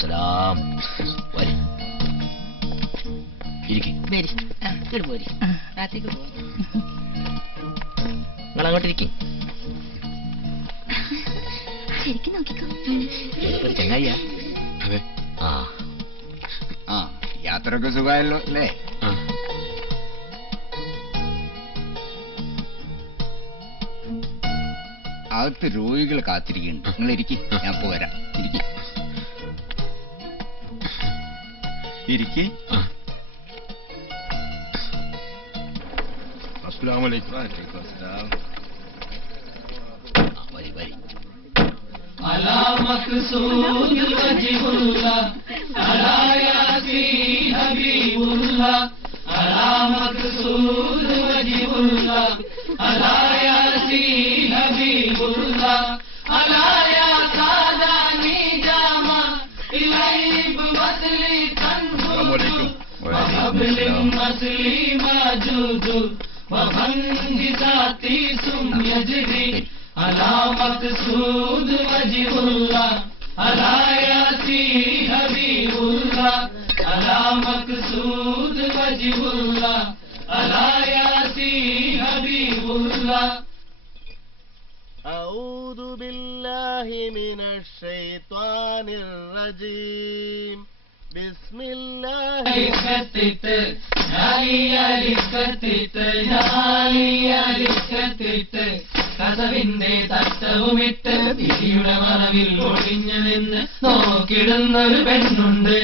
സലാം. വരി ഇരിക്കും. പോരി അകത്തേക്ക് പോകും. നിങ്ങൾ അങ്ങോട്ടിരിക്കും. ശരിക്കും നോക്കിക്കോ. ഒരു ചങ്ങായിയാ? അതെ. ആ യാത്രയൊക്കെ സുഖമായല്ലോ അല്ലേ? അകത്ത് രോഗികൾ കാത്തിരിക്കുന്നുണ്ട്. നിങ്ങൾ ഇരിക്കും, ഞാൻ പോരാ. ഇരിക്കും. വരി വരി. على مقصود وجه الله على ياسين حبيب الله على مقصود وجه الله على ياسين حبيب الله على يا ساداني جامع إليه بمثلي تنفذ وقبل مثلي موجود وبنج ذاتي ثم يجري على مقصود وجه الله على ياسين حبيب الله على مقصود وجه الله على ياسين حبيب الله. أعوذ بالله من الشيطان الرجيم. بسم الله. കസവിന്റെ തട്ടവുമിട്ട് തിരിയുടെ മറവിൽ ഒളിഞ്ഞു നിന്ന് നോക്കിടുന്നൊരു പെണ്ണുണ്ട്.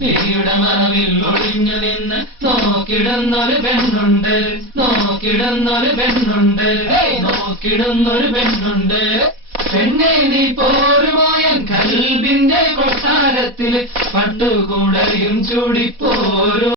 തിരിയുടെ മറവിൽ ഒളിഞ്ഞു നിന്ന് നോക്കിടുന്നൊരു പെണ്ണുണ്ട്. നോക്കിടുന്നൊരു പെണ്ണുണ്ട്. നോക്കിടുന്നൊരു പെണ്ണുണ്ട്. പെണ്ണെ നീ പോരുമോയൻ കൽബിന്റെ കൊട്ടാരത്തിൽ പട്ടുകൂടയും ചൂടിപ്പോരും.